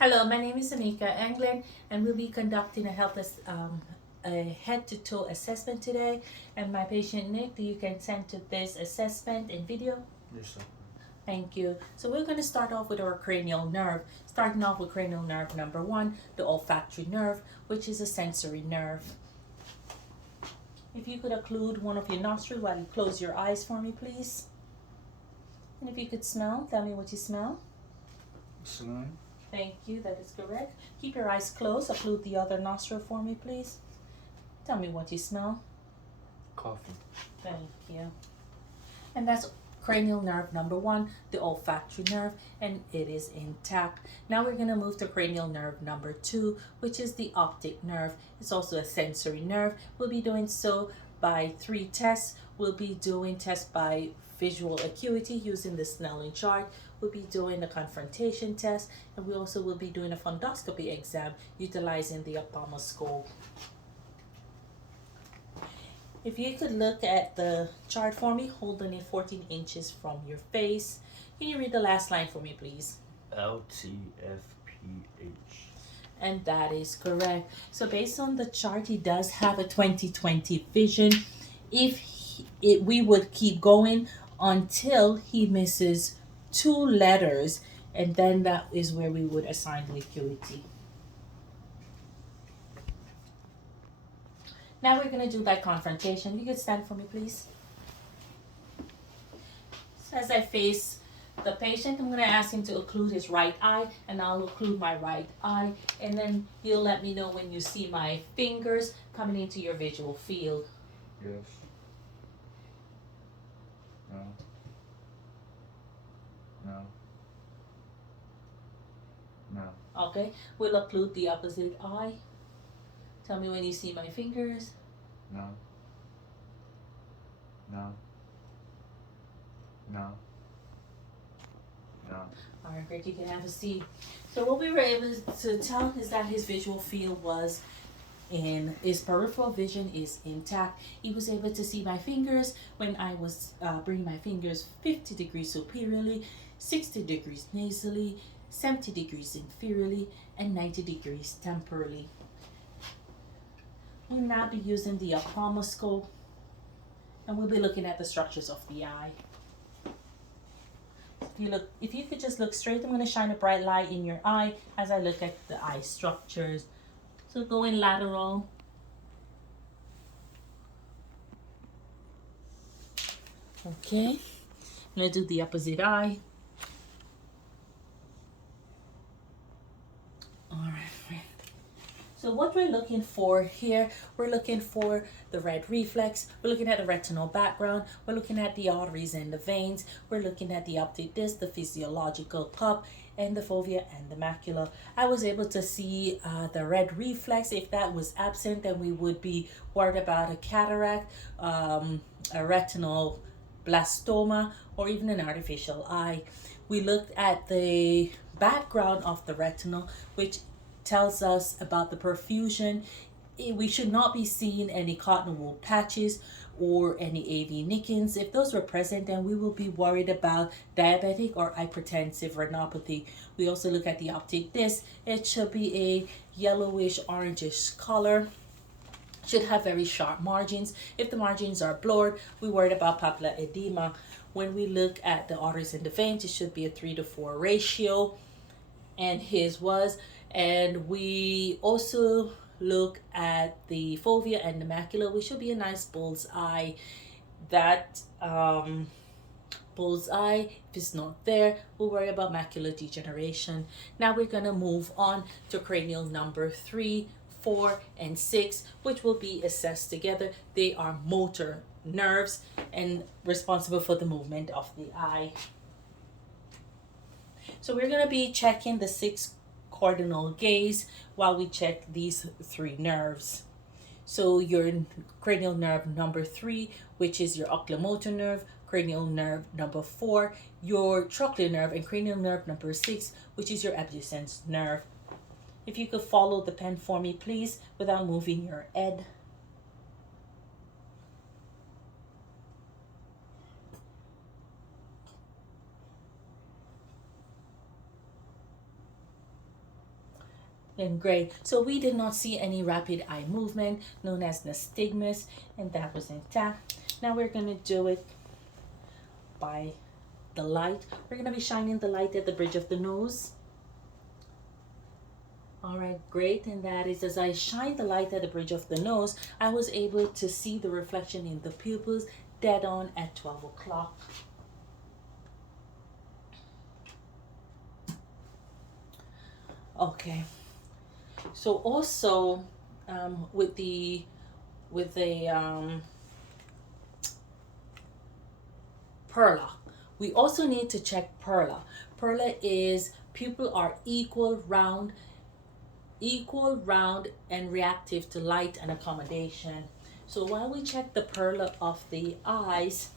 Hello, my name is Anika Anglin, and we'll be conducting a head-to-toe assessment today. And my patient Nick, do you consent to this assessment and video? Yes, sir. Thank you. So we're going to start off with our cranial nerve. Starting off with cranial nerve number one, the olfactory nerve, which is a sensory nerve. If you could occlude one of your nostrils while you close your eyes for me, please. And if you could smell, tell me what you smell. Slime. Thank you, that is correct. Keep your eyes closed. Occlude the other nostril for me, please. Tell me what you smell. Coffee. Thank you. And that's cranial nerve number one, the olfactory nerve, and it is intact. Now we're going to move to cranial nerve number two, which is the optic nerve. It's also a sensory nerve. We'll be doing so by three tests. We'll be doing tests by visual acuity using the Snellen chart. We'll be doing a confrontation test, and we also will be doing a fundoscopy exam utilizing the ophthalmoscope. If you could look at the chart for me, holding it 14 inches from your face. Can you read the last line for me, please? LTFPH. And that is correct. So based on the chart, he does have a 20/20 vision. If we would keep going until he misses two letters, and then that is where we would assign the acuity. Now we're going to do that confrontation. You could stand for me, please. So as I face the patient, I'm going to ask him to occlude his right eye, and I'll occlude my right eye, and then you'll let me know when you see my fingers coming into your visual field. Yes. No. No. No. Okay, we'll occlude the opposite eye. Tell me when you see my fingers. No. No. No. No. All right, great. You can have a seat. So what we were able to tell is that his visual field was in his peripheral vision is intact. He was able to see my fingers when I was bringing my fingers 50 degrees superiorly, 60 degrees nasally, 70 degrees inferiorly, and 90 degrees temporally. We'll now be using the ophthalmoscope, and we'll be looking at the structures of the eye. If you could just look straight, I'm going to shine a bright light in your eye as I look at the eye structures. So going lateral. Okay. I'm going to do the opposite eye. All right. So what we're looking for here, we're looking for the red reflex, we're looking at the retinal background, we're looking at the arteries and the veins, we're looking at the optic disc, the physiological cup, and the fovea and the macula. I was able to see the red reflex. If that was absent, then we would be worried about a cataract, a retinal blastoma, or even an artificial eye. We looked at the background of the retinal, which tells us about the perfusion. We should not be seeing any cotton wool patches or any AV nickings. If those were present, then we will be worried about diabetic or hypertensive retinopathy. We also look at the optic disc. It should be a yellowish orangish color. Should have very sharp margins. If the margins are blurred, we worried about papilla edema. When we look at the arteries and the veins, it should be a 3-to-4 ratio, and his was. And we also look at the fovea and the macula, which should be a nice bull's eye. That bull's eye, if it's not there, we'll worry about macular degeneration. Now we're going to move on to cranial number 3, 4, and 6, which will be assessed together. They are motor nerves and responsible for the movement of the eye. So we're going to be checking the 6 cardinal gaze while we check these 3 nerves. So your cranial nerve number 3, which is your oculomotor nerve, cranial nerve number 4, your trochlear nerve, and cranial nerve number 6, which is your abducens nerve. If you could follow the pen for me, please, without moving your head. And great. So we did not see any rapid eye movement known as nystagmus, and that was intact. Now we're going to do it by the light. We're going to be shining the light at the bridge of the nose. All right, great. And that is, as I shine the light at the bridge of the nose, I was able to see the reflection in the pupils dead on at 12 o'clock. Okay. So also with the Perla, we also need to check Perla. Perla is pupil are equal, round, and reactive to light and accommodation. So while we check the Perla of the eyes,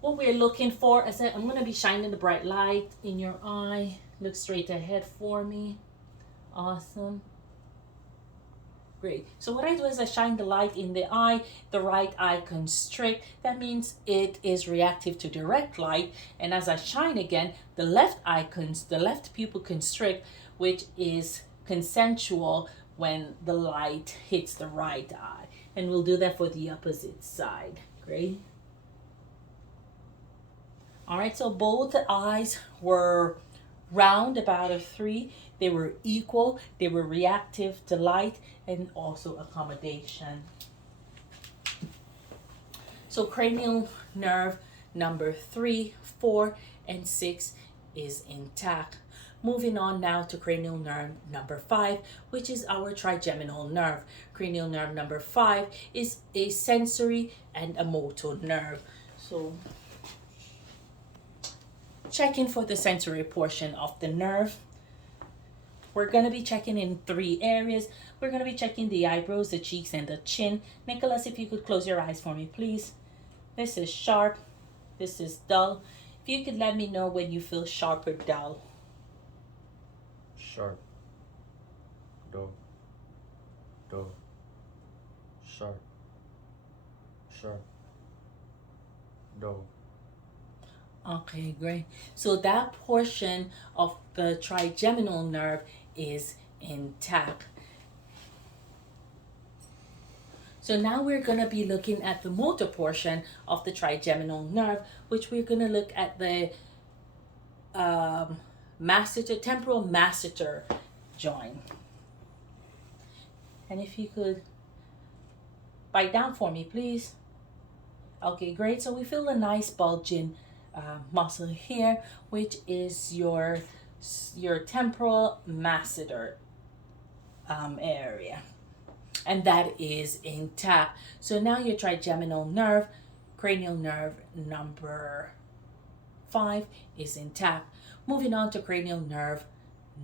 what we're looking for is that I'm going to be shining the bright light in your eye. Look straight ahead for me. Awesome. Great. So what I do is I shine the light in the eye. The right eye constrict. That means it is reactive to direct light. And as I shine again, the left pupil constrict, which is consensual when the light hits the right eye. And we'll do that for the opposite side. Great. All right, so both eyes were round, about a 3. They were equal, they were reactive to light, and also accommodation. So cranial nerve number 3, 4, and 6 is intact. Moving on now to cranial nerve number 5, which is our trigeminal nerve. Cranial nerve number 5 is a sensory and a motor nerve. So checking for the sensory portion of the nerve. We're going to be checking in 3 areas. We're going to be checking the eyebrows, the cheeks, and the chin. Nicholas, if you could close your eyes for me, please. This is sharp. This is dull. If you could let me know when you feel sharp or dull. Sharp. Dull. Dull. Sharp. Sharp. Dull. Okay, great. So that portion of the trigeminal nerve is intact. So now we're going to be looking at the motor portion of the trigeminal nerve, which we're going to look at the temporal masseter joint. And if you could bite down for me, please. Okay, great. So we feel a nice bulging muscle here, which is your temporal masseter area, and that is intact. So now your trigeminal nerve, cranial nerve number 5 is intact. Moving on to cranial nerve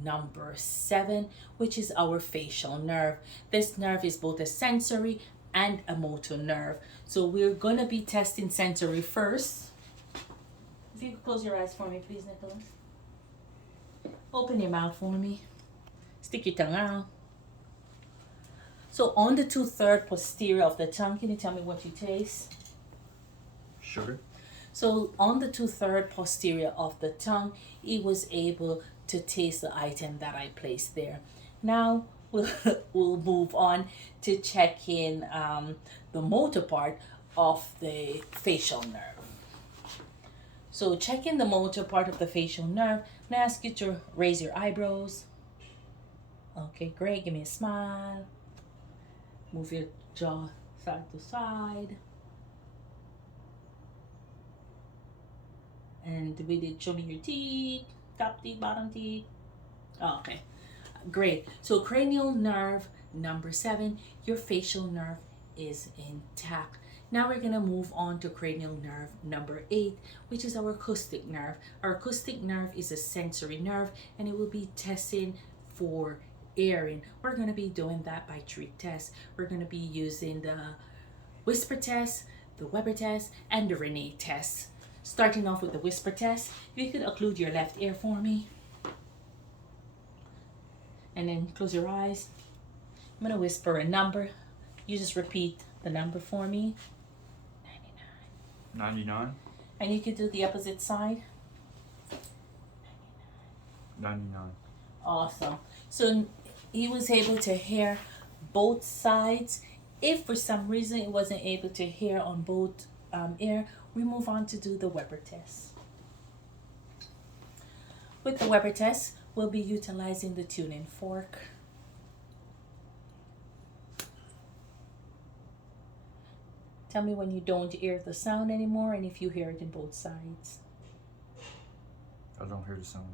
number 7, which is our facial nerve. This nerve is both a sensory and a motor nerve. So we're going to be testing sensory first. If you could close your eyes for me, please, Nicholas. Open your mouth for me. Stick your tongue out. So on the 2/3 posterior of the tongue, can you tell me what you taste? Sugar. So on the 2/3 posterior of the tongue, he was able to taste the item that I placed there. Now we'll move on to checking the motor part of the facial nerve. So checking the motor part of the facial nerve, I'm going to ask you to raise your eyebrows. Okay, great. Give me a smile. Move your jaw side to side. And we did show me your teeth, top teeth, bottom teeth. Okay, great. So cranial nerve number 7, your facial nerve is intact. Now we're going to move on to cranial nerve number 8, which is our acoustic nerve. Our acoustic nerve is a sensory nerve, and it will be testing for hearing. We're going to be doing that by 3 tests. We're going to be using the whisper test, the Weber test, and the Rene test. Starting off with the whisper test, if you could occlude your left ear for me. And then close your eyes. I'm going to whisper a number. You just repeat the number for me. 99. And you could do the opposite side. 99. 99. Awesome. So he was able to hear both sides. If for some reason it wasn't able to hear on both ear, we move on to do the Weber test. With the Weber test, we'll be utilizing the tuning fork. Tell me when you don't hear the sound anymore and if you hear it in both sides. I don't hear the sound.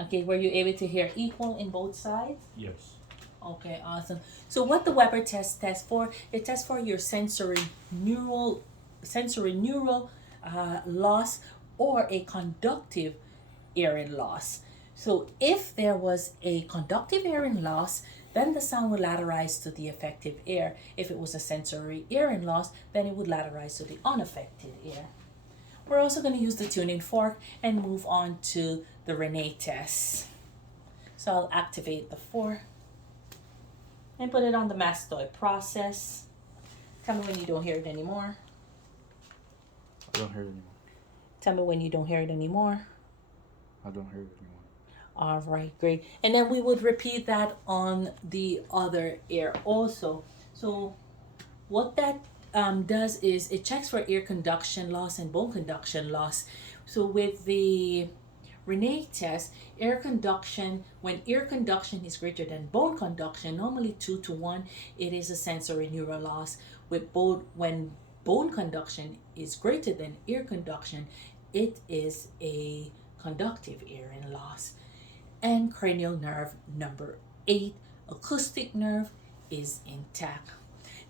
Okay, were you able to hear equal in both sides? Yes. Okay, awesome. So what the Weber test tests for, it tests for your sensory neural loss or a conductive hearing loss. So if there was a conductive hearing loss, then the sound would lateralize to the affected ear. If it was a sensory hearing loss, then it would lateralize to the unaffected ear. We're also going to use the tuning fork and move on to the Renee test. So I'll activate the fork and put it on the mastoid process. Tell me when you don't hear it anymore. I don't hear it anymore. Tell me when you don't hear it anymore. I don't hear it anymore. All right, great. And then we would repeat that on the other ear also. So what that does is it checks for ear conduction loss and bone conduction loss. So with the Renee test, ear conduction, when ear conduction is greater than bone conduction, normally 2 to 1, it is a sensory neural loss. With both, when bone conduction is greater than ear conduction, it is a conductive hearing loss. And cranial nerve number 8, acoustic nerve, is intact.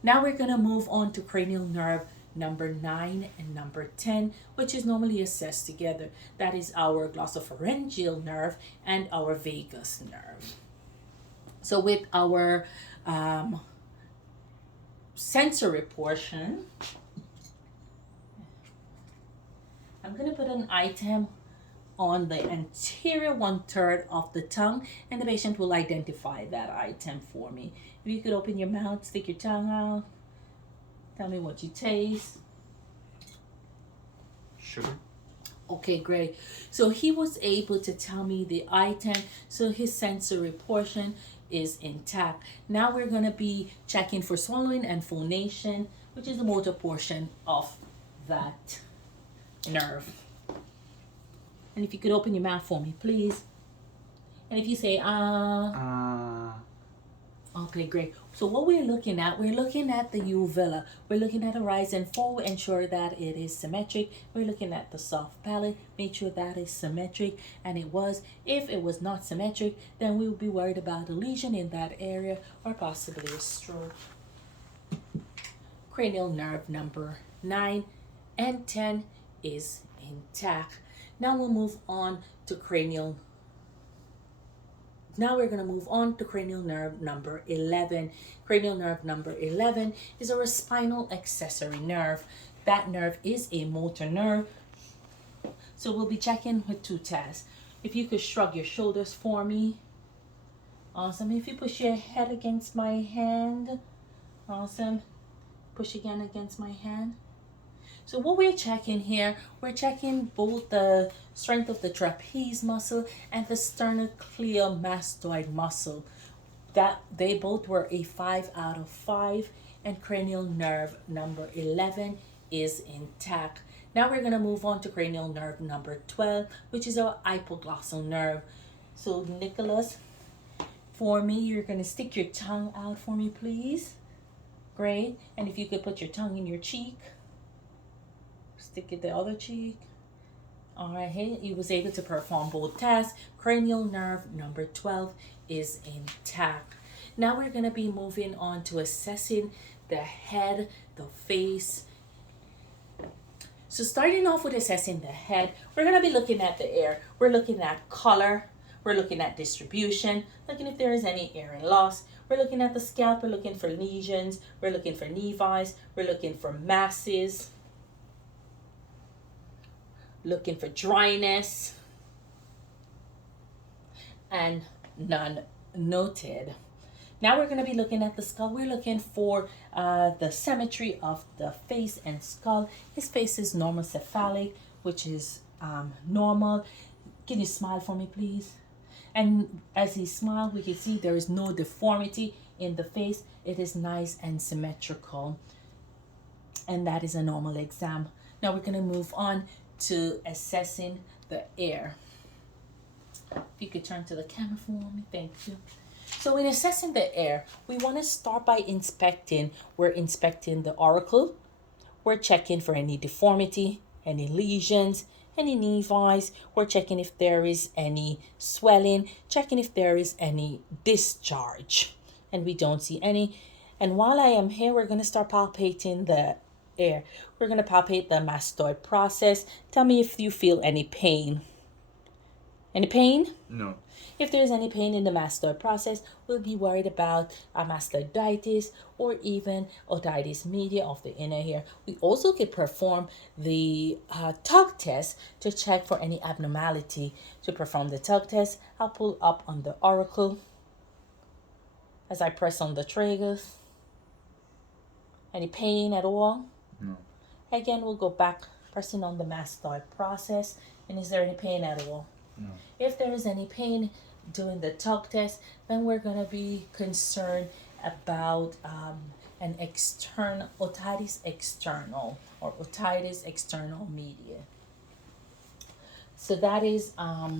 Now we're going to move on to cranial nerve number 9 and number 10, which is normally assessed together. That is our glossopharyngeal nerve and our vagus nerve. So with our sensory portion, I'm going to put an item on the anterior 1/3 of the tongue, and the patient will identify that item for me. If you could open your mouth, stick your tongue out, tell me what you taste. Sugar. Okay, great. So he was able to tell me the item, so his sensory portion is intact. Now we're going to be checking for swallowing and phonation, which is the motor portion of that nerve. And if you could open your mouth for me, please. And if you say, Okay, great. So what we're looking at the uvula. We're looking at a rise and fall, ensure that it is symmetric. We're looking at the soft palate, make sure that is symmetric, and it was. If it was not symmetric, then we would be worried about a lesion in that area or possibly a stroke. Cranial nerve number 9 and 10 is intact. Now we'll move on to Now we're going to move on to cranial nerve number 11. Cranial nerve number 11 is our spinal accessory nerve. That nerve is a motor nerve. So we'll be checking with 2 tests. If you could shrug your shoulders for me. Awesome. If you push your head against my hand. Awesome. Push again against my hand. So what we're checking here, we're checking both the strength of the trapeze muscle and the sternocleidomastoid muscle. That they both were a 5 out of 5, and cranial nerve number 11 is intact. Now we're going to move on to cranial nerve number 12, which is our hypoglossal nerve. So Nicholas, for me, you're going to stick your tongue out for me, please. Great. And if you could put your tongue in your cheek. Stick it the other cheek. All right, he was able to perform both tests. Cranial nerve number 12 is intact. Now we're going to be moving on to assessing the head, the face. So starting off with assessing the head, we're going to be looking at the ear. We're looking at color. We're looking at distribution, looking if there is any hearing loss. We're looking at the scalp. We're looking for lesions. We're looking for nevi. We're looking for masses. Looking for dryness and none noted. Now we're going to be looking at the skull. We're looking for the symmetry of the face and skull. His face is normocephalic, which is normal. Can you smile for me, please? And as he smiled, we can see there is no deformity in the face. It is nice and symmetrical. And that is a normal exam. Now we're going to move on to assessing the air. If you could turn to the camera for me, thank you. So in assessing the air, we want to start by inspecting. We're inspecting the auricle. We're checking for any deformity, any lesions, any nevi. We're checking if there is any swelling, checking if there is any discharge. And we don't see any. And while I am here, we're going to start palpating the air. We're going to palpate the mastoid process. Tell me if you feel any pain. Any pain? No. If there's any pain in the mastoid process, we'll be worried about a mastoiditis or even otitis media of the inner ear. We also could perform the tug test to check for any abnormality. To perform the tug test, I'll pull up on the auricle as I press on the tragus. Any pain at all? No. Again, we'll go back, pressing on the mastoid process. And is there any pain at all? No. If there is any pain during the tug test, then we're going to be concerned about an external otitis external or otitis external media. So that is a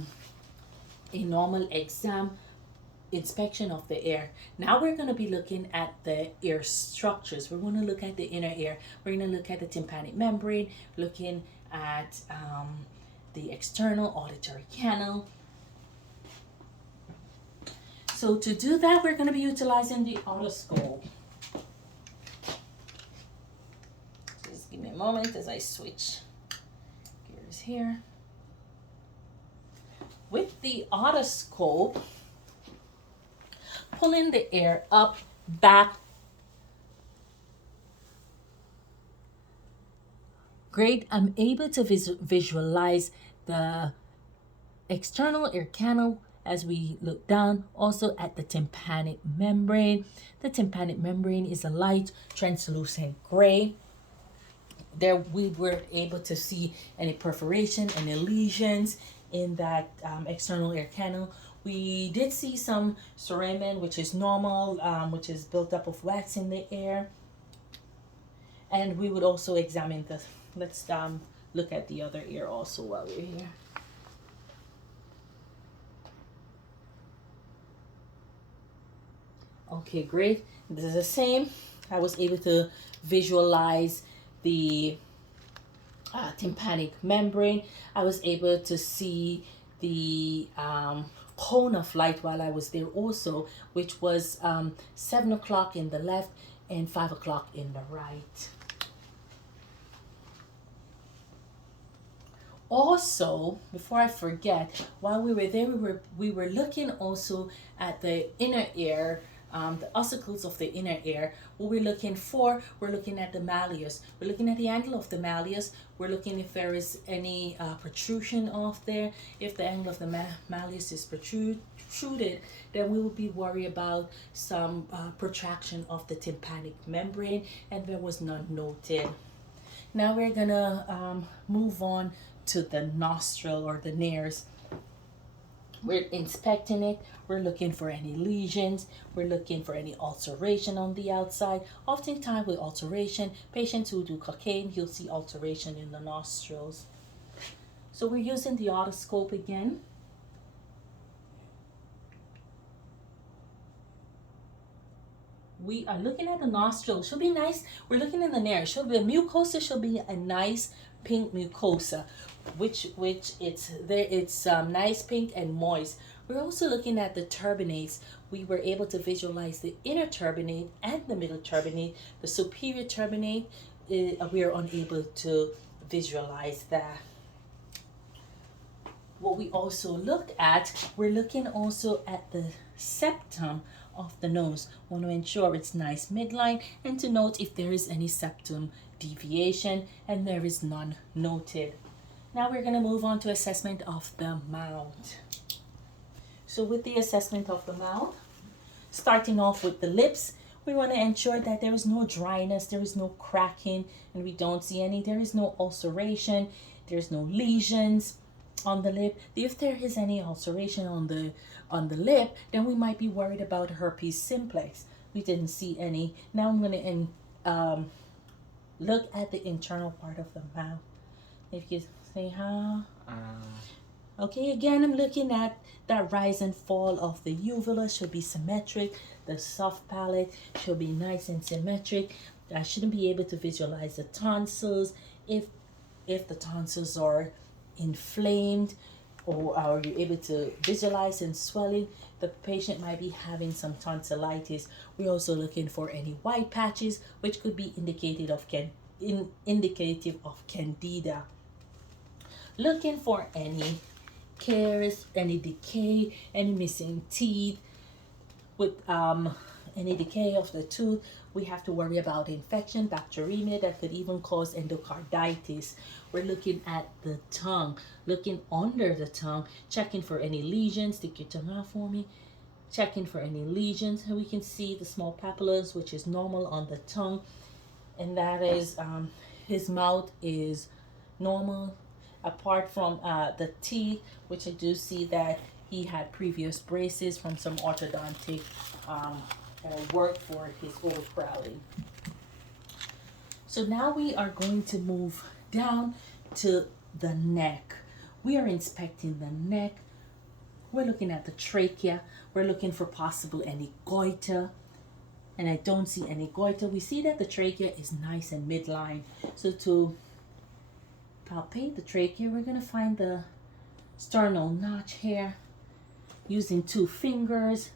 normal exam inspection of the ear. Now we're going to be looking at the ear structures. We're going to look at the inner ear. We're going to look at the tympanic membrane, looking at the external auditory canal. So to do that, we're going to be utilizing the otoscope. Just give me a moment as I switch gears here. With the otoscope, pulling the air up, back. Great, I'm able to visualize the external ear canal as we look down, also at the tympanic membrane. The tympanic membrane is a light translucent gray. There we were able to see any perforation, any lesions in that external ear canal. We did see some foramen, which is normal, which is built up of wax in the air. And we would also examine the, let's look at the other ear also while we're here. Okay, great. This is the same. I was able to visualize the tympanic membrane. I was able to see the cone of light while I was there also, which was 7 o'clock in the left and 5 o'clock in the right. Also, before I forget, while we were there, we were looking also at the inner ear, the ossicles of the inner ear. What we're looking for, we're looking at the malleus. We're looking at the angle of the malleus. We're looking if there is any protrusion off there. If the angle of the malleus is protruded, then we will be worried about some protraction of the tympanic membrane, and there was none noted. Now we're gonna move on to the nostril or the nares. We're inspecting it. We're looking for any lesions. We're looking for any ulceration on the outside. Oftentimes with ulceration, patients who do cocaine, you'll see ulceration in the nostrils. So we're using the otoscope again. We are looking at the nostril. Should be nice. We're looking in the nares. Should be the mucosa. Should be a nice pink mucosa, which it's there. It's nice pink and moist. We're also looking at the turbinates. We were able to visualize the inner turbinate and the middle turbinate. The superior turbinate, we are unable to visualize that. What we also look at, we're looking also at the septum of the nose. We want to ensure it's nice midline and to note if there is any septum deviation, and there is none noted. Now we're going to move on to assessment of the mouth. So with the assessment of the mouth, starting off with the lips, we want to ensure that there is no dryness, there is no cracking, and we don't see any. There is no ulceration, there's no lesions. on the lip. If there is any ulceration on the lip, then we might be worried about herpes simplex. We didn't see any. Now I'm gonna look at the internal part of the mouth. If you say huh. Okay, again, I'm looking at that rise and fall of the uvula should be symmetric. The soft palate should be nice and symmetric. I shouldn't be able to visualize the tonsils. If the tonsils are inflamed, or are you able to visualize and swelling, the patient might be having some tonsillitis. We're also looking for any white patches, which could be indicative of candida. Looking for any caries, any decay, any missing teeth. With any decay of the tooth, we have to worry about infection, bacteremia that could even cause endocarditis. We're looking at the tongue, looking under the tongue, checking for any lesions. Stick your tongue out for me. Checking for any lesions. And we can see the small papillas, which is normal on the tongue. And that is, his mouth is normal. Apart from the teeth, which I do see that he had previous braces from some orthodontic work for his overcrowding. So now we are going to move down to the neck. We are inspecting the neck. We're looking at the trachea. We're looking for possible any goiter. And I don't see any goiter. We see that the trachea is nice and midline. So to palpate the trachea, we're going to find the sternal notch here. Using 2 fingers,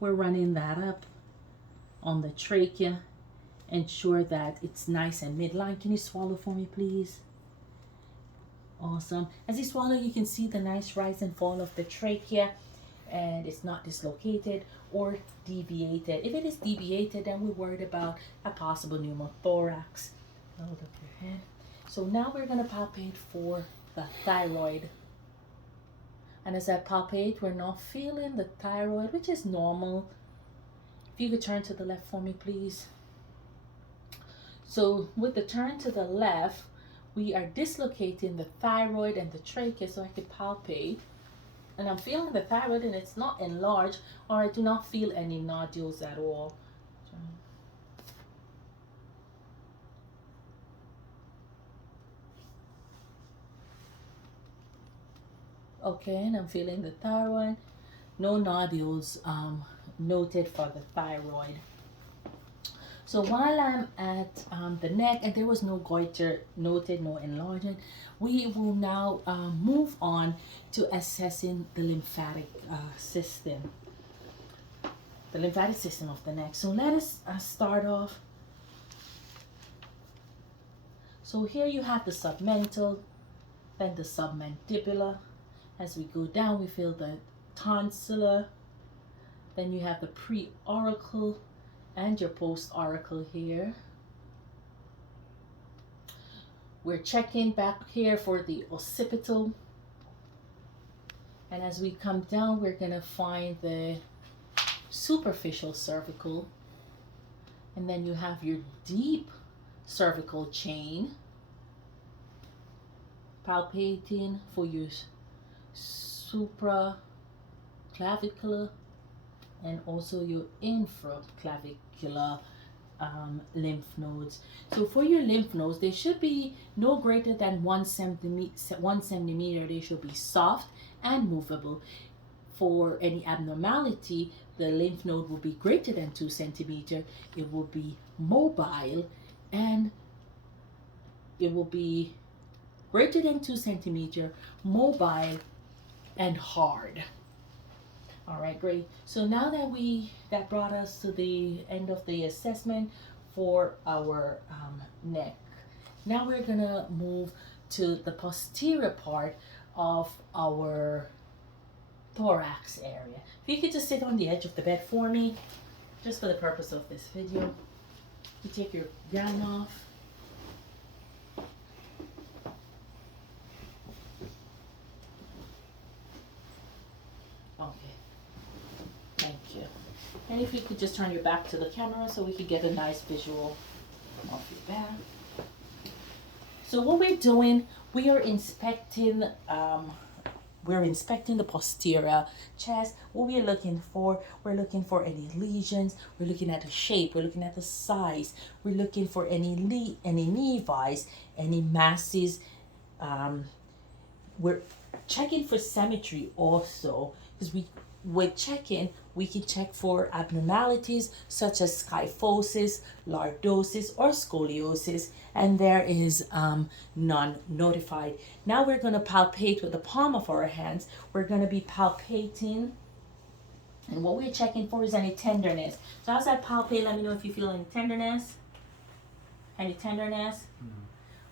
we're running that up on the trachea. Ensure that it's nice and midline. Can you swallow for me, please? Awesome. As you swallow, you can see the nice rise and fall of the trachea, and it's not dislocated or deviated. If it is deviated, then we're worried about a possible pneumothorax. Hold up your head. So now we're going to palpate for the thyroid. And as I palpate, we're not feeling the thyroid, which is normal. If you could turn to the left for me, please. So with the turn to the left, we are dislocating the thyroid and the trachea, so I could palpate. And I'm feeling the thyroid and it's not enlarged, or I do not feel any nodules at all. Okay, and I'm feeling the thyroid. No nodules noted for the thyroid. So while I'm at the neck, and there was no goiter noted, no enlargement, we will now move on to assessing the lymphatic system. The lymphatic system of the neck. So let us start off. So here you have the submental, then the submandibular. As we go down, we feel the tonsillar. Then you have the pre-auricle and your post-auricle here. We're checking back here for the occipital. And as we come down, we're going to find the superficial cervical. And then you have your deep cervical chain. Palpating for your supraclavicular and also your infraclavicular lymph nodes. So for your lymph nodes, they should be no greater than 1 centimeter. They should be soft and movable. For any abnormality, the lymph node will be greater than 2 centimeter. It will be mobile, and it will be greater than 2 centimeter, mobile, and hard. All right, great. So now that brought us to the end of the assessment for our neck. Now we're gonna move to the posterior part of our thorax area. If you could just sit on the edge of the bed for me, just for the purpose of this video. You take your gown off. Okay, thank you. And if you could just turn your back to the camera so we could get a nice visual of your back. So what we're doing, we are inspecting we're inspecting the posterior chest. What we're looking for, we're looking for any lesions, we're looking at the shape, we're looking at the size, we're looking for any nevi, any masses. We're checking for symmetry also, because with checking, we can check for abnormalities such as kyphosis, lordosis, or scoliosis, and there is none notified. Now we're going to palpate with the palm of our hands. We're going to be palpating, and what we're checking for is any tenderness. So as I palpate, let me know if you feel any tenderness. Any tenderness?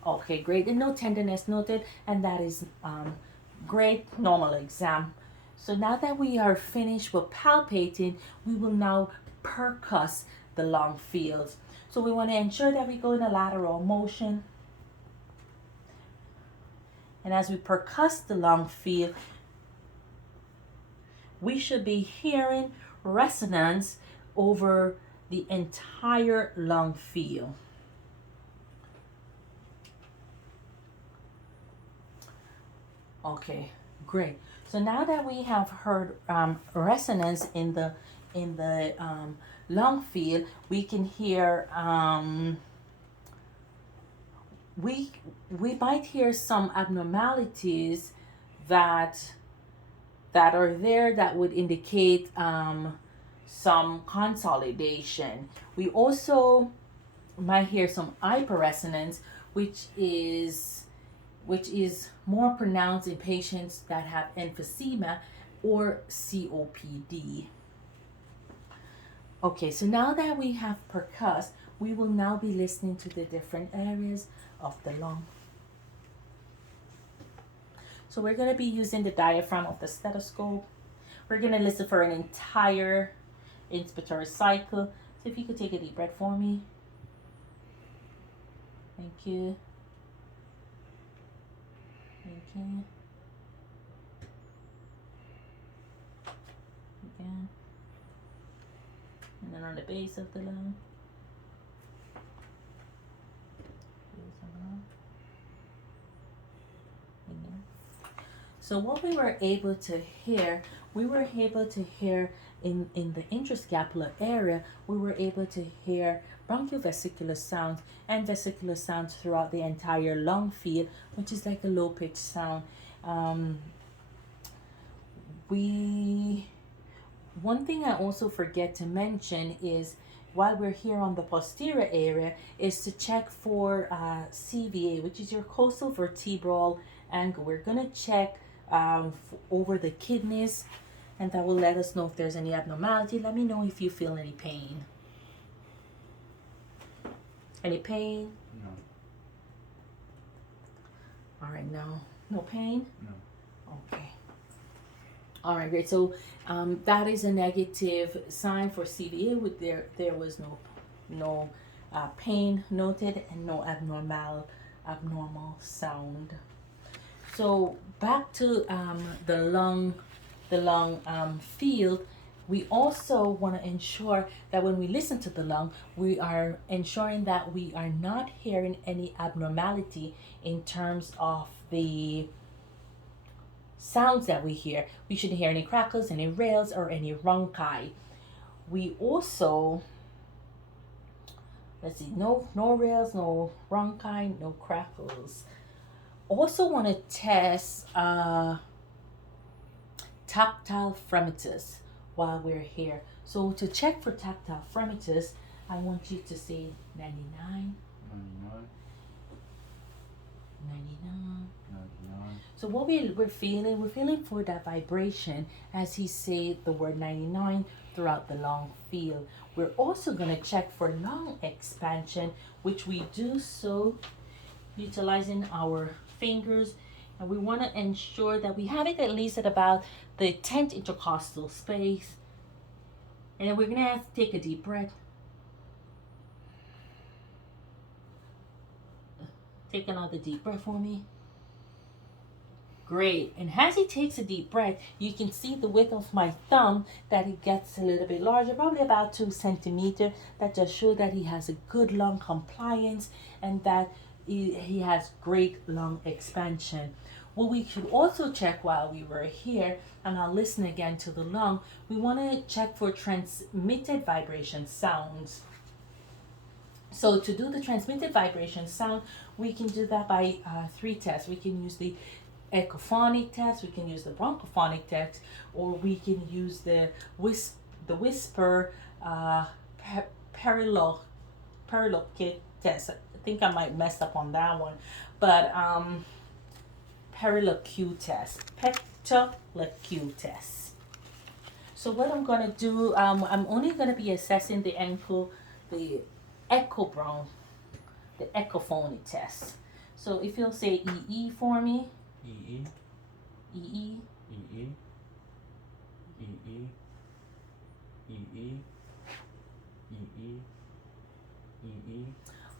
Okay, great. And no tenderness noted, and that is great. Normal exam. So now that we are finished with palpating, we will now percuss the lung fields. So we want to ensure that we go in a lateral motion. And as we percuss the lung field, we should be hearing resonance over the entire lung field. Okay, great. So now that we have heard resonance in the lung field, we can hear we might hear some abnormalities that are there that would indicate some consolidation. We also might hear some hyperresonance, which is more pronounced in patients that have emphysema or COPD. Okay, so now that we have percussed, we will now be listening to the different areas of the lung. So we're going to be using the diaphragm of the stethoscope. We're going to listen for an entire inspiratory cycle. So if you could take a deep breath for me. Thank you. Again. And then on the base of the lung. So what we were able to hear, in the intrascapular area, we were able to hear bronchiovesicular sounds and vesicular sounds throughout the entire lung field, which is like a low-pitched sound. One thing I also forget to mention is, while we're here on the posterior area, is to check for CVA, which is your coastal vertebral angle. We're going to check over the kidneys, and that will let us know if there's any abnormality. Let me know if you feel any pain. Any pain? No. All right, no pain? No. Okay. All right, great. So that is a negative sign for CVA. There was no pain noted and no abnormal sound. So back to the lung field. We also want to ensure that when we listen to the lung, we are ensuring that we are not hearing any abnormality in terms of the sounds that we hear. We shouldn't hear any crackles, any rails, or any rhonchi. We also, let's see, no rails, no rhonchi, no crackles. Also want to test tactile fremitus while we're here. So to check for tactile fremitus, I want you to say 99. 99. So what we're feeling for that vibration as he say the word 99 throughout the lung field. We're also going to check for lung expansion, which we do so utilizing our fingers, and we want to ensure that we have it at least at about the 10th intercostal space. And then we're going to have to take a deep breath. Take another deep breath for me. Great. And as he takes a deep breath, you can see the width of my thumb that it gets a little bit larger, probably about 2 centimeters. That just shows that he has a good lung compliance and that he has great lung expansion. what we should also check while we were here, and I'll listen again to the lung, we want to check for transmitted vibration sounds. So to do the transmitted vibration sound, we can do that by three tests. We can use the echophonic test, we can use the bronchophonic test, or we can use the whisper perilocate test. I think I might mess up on that one, but periloque test, pectoloque test. So what I'm gonna do, I'm only gonna be assessing the echobron, the echophonic test. So if you'll say EE for me. EE. EE. EE. EE. EE. EE. EE.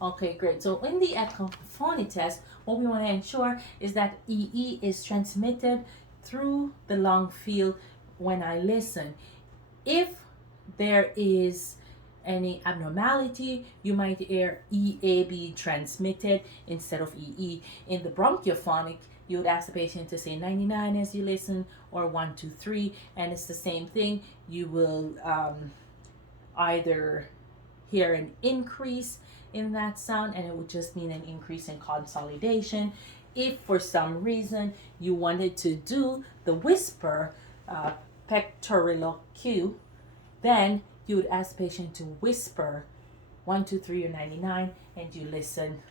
Okay, great. So in the echophonic test, what we want to ensure is that EE is transmitted through the lung field when I listen. If there is any abnormality, you might hear EA be transmitted instead of EE. In the bronchophonic, you would ask the patient to say 99 as you listen, or 1, 2, 3, and it's the same thing. You will either hear an increase in that sound, and it would just mean an increase in consolidation. If for some reason you wanted to do the whisper pectoriloque, then you would ask the patient to whisper 1, 2, 3, or 99, and you listen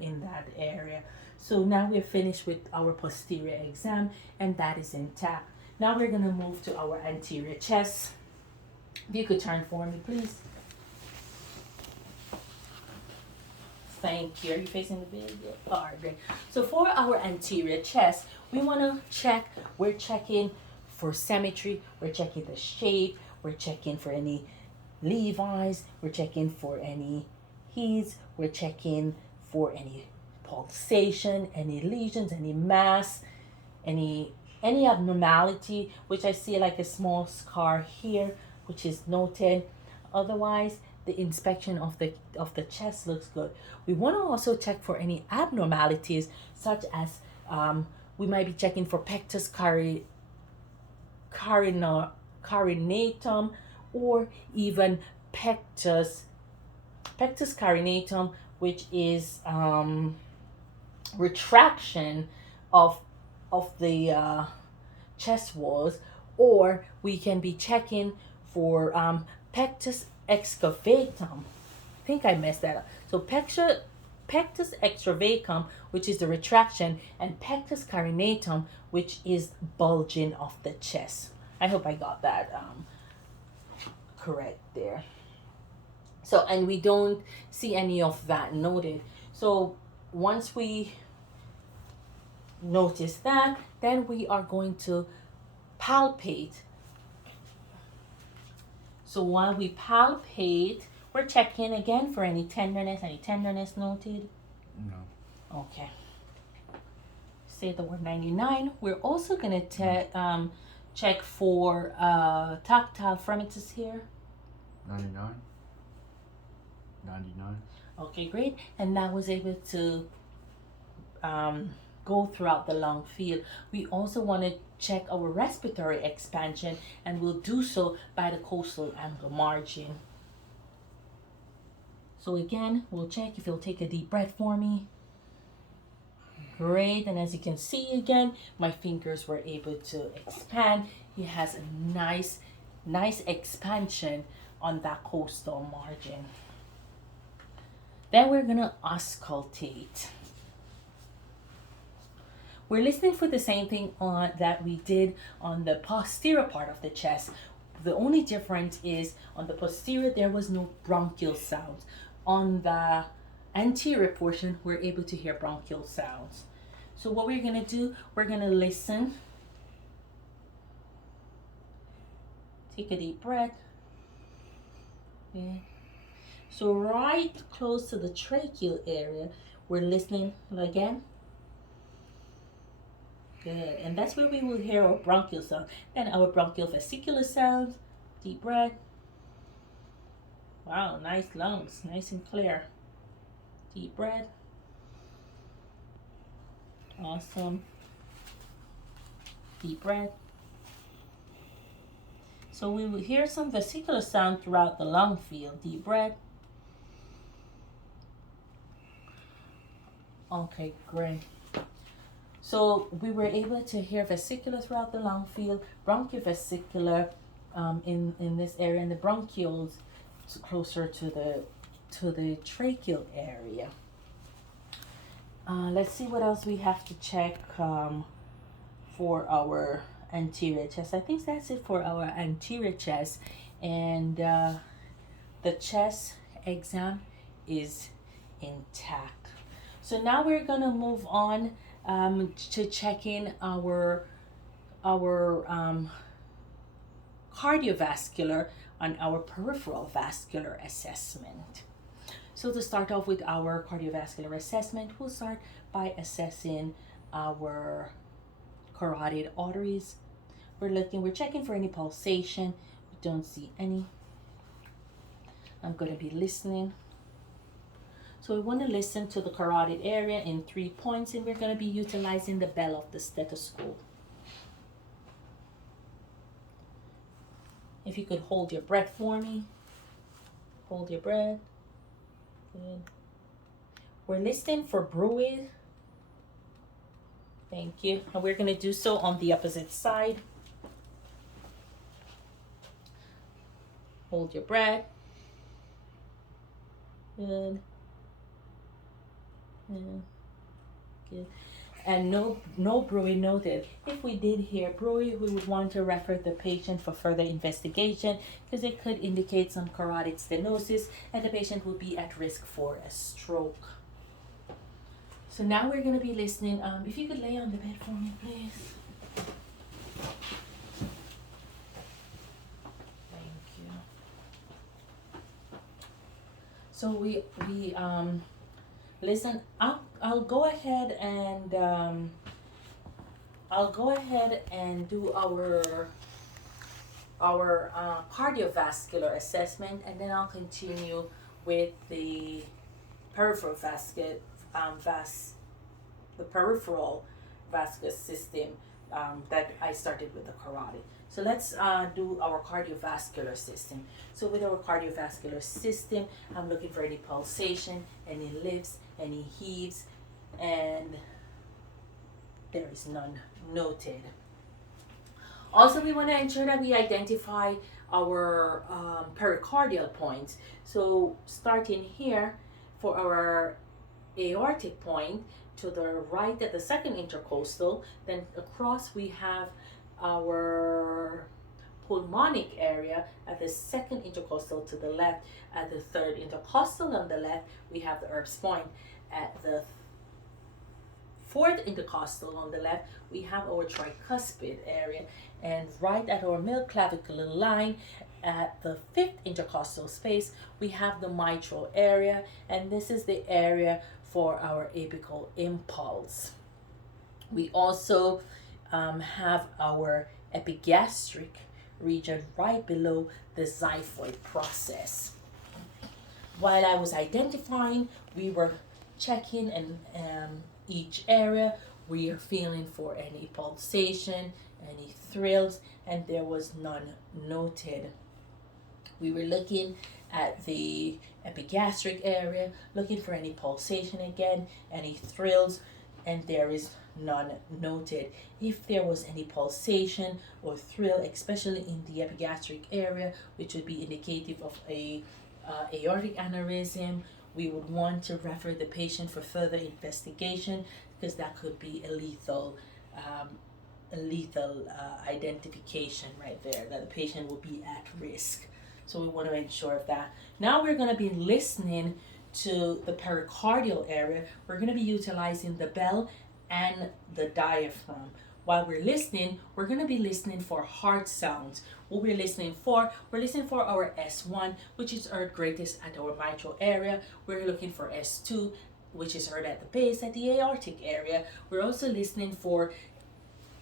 in that area. So now we're finished with our posterior exam, and that is intact. Now we're going to move to our anterior chest. If you could turn for me, please. Thank you. Are you facing the video? All right, great. So for our anterior chest, we want to check, we're checking for symmetry, we're checking the shape, we're checking for any levis, we're checking for any heats, we're checking for any pulsation, any lesions, any mass, any abnormality, which I see like a small scar here, which is noted. Otherwise, the inspection of the chest looks good. We want to also check for any abnormalities, such as we might be checking for pectus carinatum, or even pectus carinatum, which is retraction of the chest walls, or we can be checking for pectus excavatum. I think I messed that up. So pectus excavatum, which is the retraction, and pectus carinatum, which is bulging of the chest. I hope I got that correct there. So, and we don't see any of that noted. So once we notice that, then we are going to palpate. So while we palpate, we're checking again for any tenderness noted? No. Okay. Say the word 99. We're also going to check for tactile fremitus here. 99. 99. Okay, great. And that was able to go throughout the lung field. We also want to check our respiratory expansion, and we'll do so by the costal angle margin. So again, we'll check if you'll take a deep breath for me. Great. And as you can see again, my fingers were able to expand. It has a nice expansion on that costal margin. Then we're going to auscultate. We're listening for the same thing that we did on the posterior part of the chest. The only difference is on the posterior, there was no bronchial sounds. On the anterior portion, we're able to hear bronchial sounds. So what we're going to do, we're going to listen. Take a deep breath. Yeah. So right close to the tracheal area, we're listening again. Good. And that's where we will hear our bronchial sound. Then our bronchial vesicular sounds. Deep breath. Wow, nice lungs, nice and clear. Deep breath. Awesome. Deep breath. So we will hear some vesicular sound throughout the lung field. Deep breath. Okay, great. So we were able to hear vesicular throughout the lung field, bronchiovesicular in this area, and the bronchioles closer to the tracheal area. Let's see what else we have to check for our anterior chest. I think that's it for our anterior chest, and the chest exam is intact. So now we're gonna move on to checking our cardiovascular and our peripheral vascular assessment. So to start off with our cardiovascular assessment, we'll start by assessing our carotid arteries. We're checking for any pulsation. We don't see any. I'm going to be listening. So we want to listen to the carotid area in 3 points, and we're going to be utilizing the bell of the stethoscope. If you could hold your breath for me. Hold your breath. Good. We're listening for bruit. Thank you. And we're going to do so on the opposite side. Hold your breath. Good. Yeah. Good. And no bruit noted. If we did hear bruit, we would want to refer the patient for further investigation because it could indicate some carotid stenosis and the patient would be at risk for a stroke. So now we're going to be listening. If you could lay on the bed for me, please. Thank you. So we listen. I'll go ahead and do our cardiovascular assessment, and then I'll continue with the peripheral vascular system that I started with the carotid. So let's do our cardiovascular system. So with our cardiovascular system, I'm looking for any pulsation, any lifts, any heaves, and there is none noted. Also, we want to ensure that we identify our pericardial points. So starting here for our aortic point, to the right at the second intercostal, then across we have our pulmonic area at the second intercostal to the left. At the third intercostal on the left, we have the Erb's point. At the fourth intercostal on the left, we have our tricuspid area, and right at our middle clavicular line at the fifth intercostal space, we have the mitral area, and this is the area for our apical impulse. We also have our epigastric region right below the xiphoid process. While I was identifying, we were checking in each area. We are feeling for any pulsation, any thrills, and there was none noted. We were looking at the epigastric area, looking for any pulsation again, any thrills, and there is none noted. If there was any pulsation or thrill, especially in the epigastric area, which would be indicative of a aortic aneurysm, we would want to refer the patient for further investigation because that could be a lethal identification right there, that the patient will be at risk. So we want to ensure of that. Now we're going to be listening to the pericardial area. We're going to be utilizing the bell and the diaphragm. While we're listening, we're going to be listening for heart sounds. What we're listening for our S1, which is heard greatest at our mitral area. We're looking for S2, which is heard at the base, at the aortic area. We're also listening for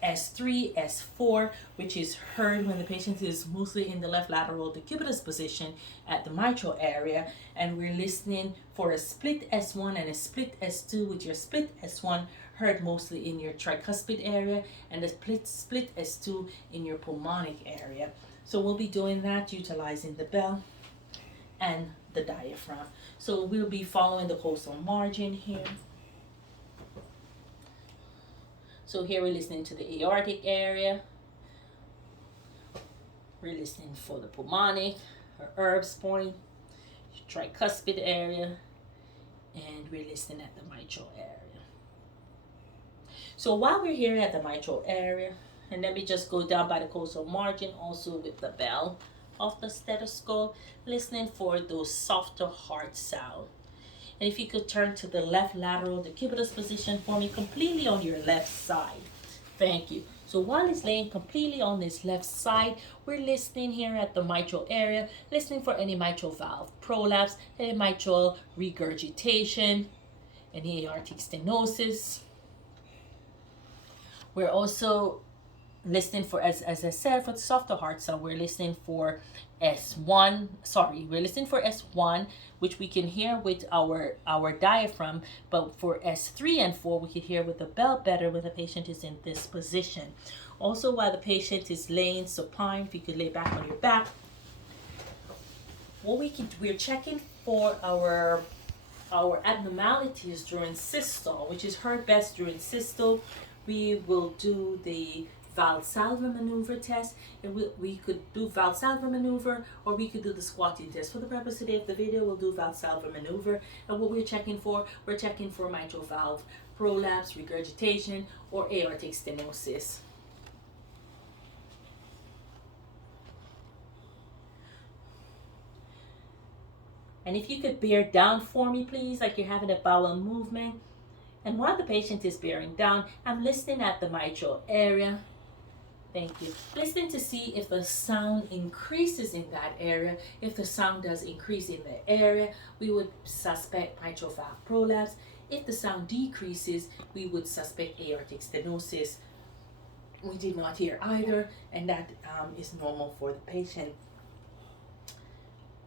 S3, S4, which is heard when the patient is mostly in the left lateral decubitus position at the mitral area. And we're listening for a split S1 and a split S2, with your split S1 heard mostly in your tricuspid area, and the split S2 in your pulmonic area. So we'll be doing that utilizing the bell and the diaphragm. So we'll be following the coastal margin here. So here we're listening to the aortic area. We're listening for the pulmonic, or Erb's point, tricuspid area, and we're listening at the mitral area. So while we're here at the mitral area, and let me just go down by the coastal margin also with the bell of the stethoscope, listening for those softer heart sound. And if you could turn to the left lateral decubitus position for me, completely on your left side. Thank you. So while it's laying completely on this left side, we're listening here at the mitral area, listening for any mitral valve prolapse, any mitral regurgitation, any aortic stenosis. We're also listening for, as I said, for the softer heart sound, we're listening for S1, which we can hear with our diaphragm, but for S3 and 4, we can hear with the bell better when the patient is in this position. Also, while the patient is laying supine, if you could lay back on your back, we're checking for our abnormalities during systole, which is heard best during systole. We will do the Valsalva maneuver test, and we could do Valsalva maneuver, or we could do the squatting test. For the purpose today of the video, we'll do Valsalva maneuver. And what we're checking for mitral valve prolapse, regurgitation, or aortic stenosis. And if you could bear down for me, please, like you're having a bowel movement. And while the patient is bearing down, I'm listening at the mitral area. Thank you. Listening to see if the sound increases in that area. If the sound does increase in the area, we would suspect mitral valve prolapse. If the sound decreases, we would suspect aortic stenosis. We did not hear either, and that is normal for the patient.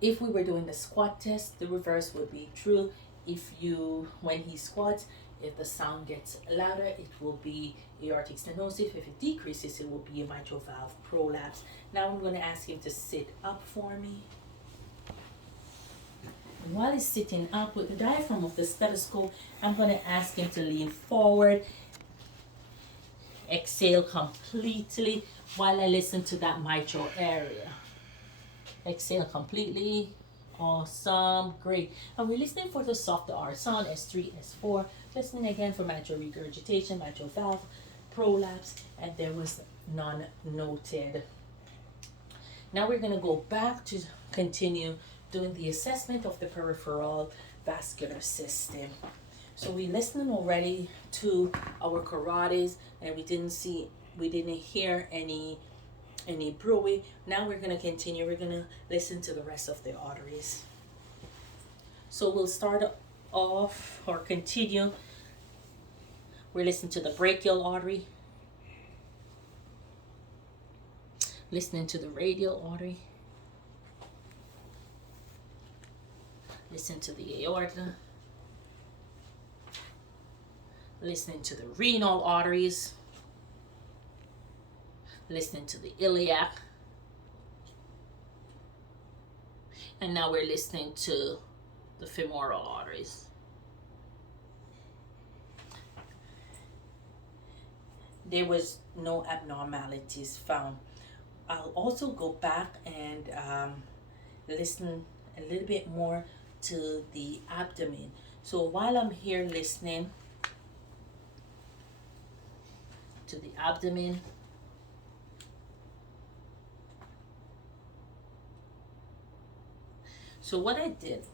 If we were doing the squat test, the reverse would be true. When he squats, if the sound gets louder, it will be aortic stenosis. If it decreases, it will be a mitral valve prolapse. Now I'm going to ask him to sit up for me. And while he's sitting up with the diaphragm of the stethoscope, I'm going to ask him to lean forward. Exhale completely while I listen to that mitral area. Exhale completely. Awesome, great. And we're listening for the softer R sound, S3, S4. Listening again for mitral regurgitation, mitral valve prolapse, and there was none noted. Now we're going to go back to continue doing the assessment of the peripheral vascular system. So we're listening already to our carotids, and we didn't hear any bruit. Now we're going to continue. We're going to listen to the rest of the arteries. So we'll start off or continue. We're listening to the brachial artery, listening to the radial artery, listen to the aorta, listening to the renal arteries, listening to the iliac, and now we're listening to the femoral arteries. There was no abnormalities found. I'll also go back and listen a little bit more to the abdomen. So while I'm here listening to the abdomen, so what I did,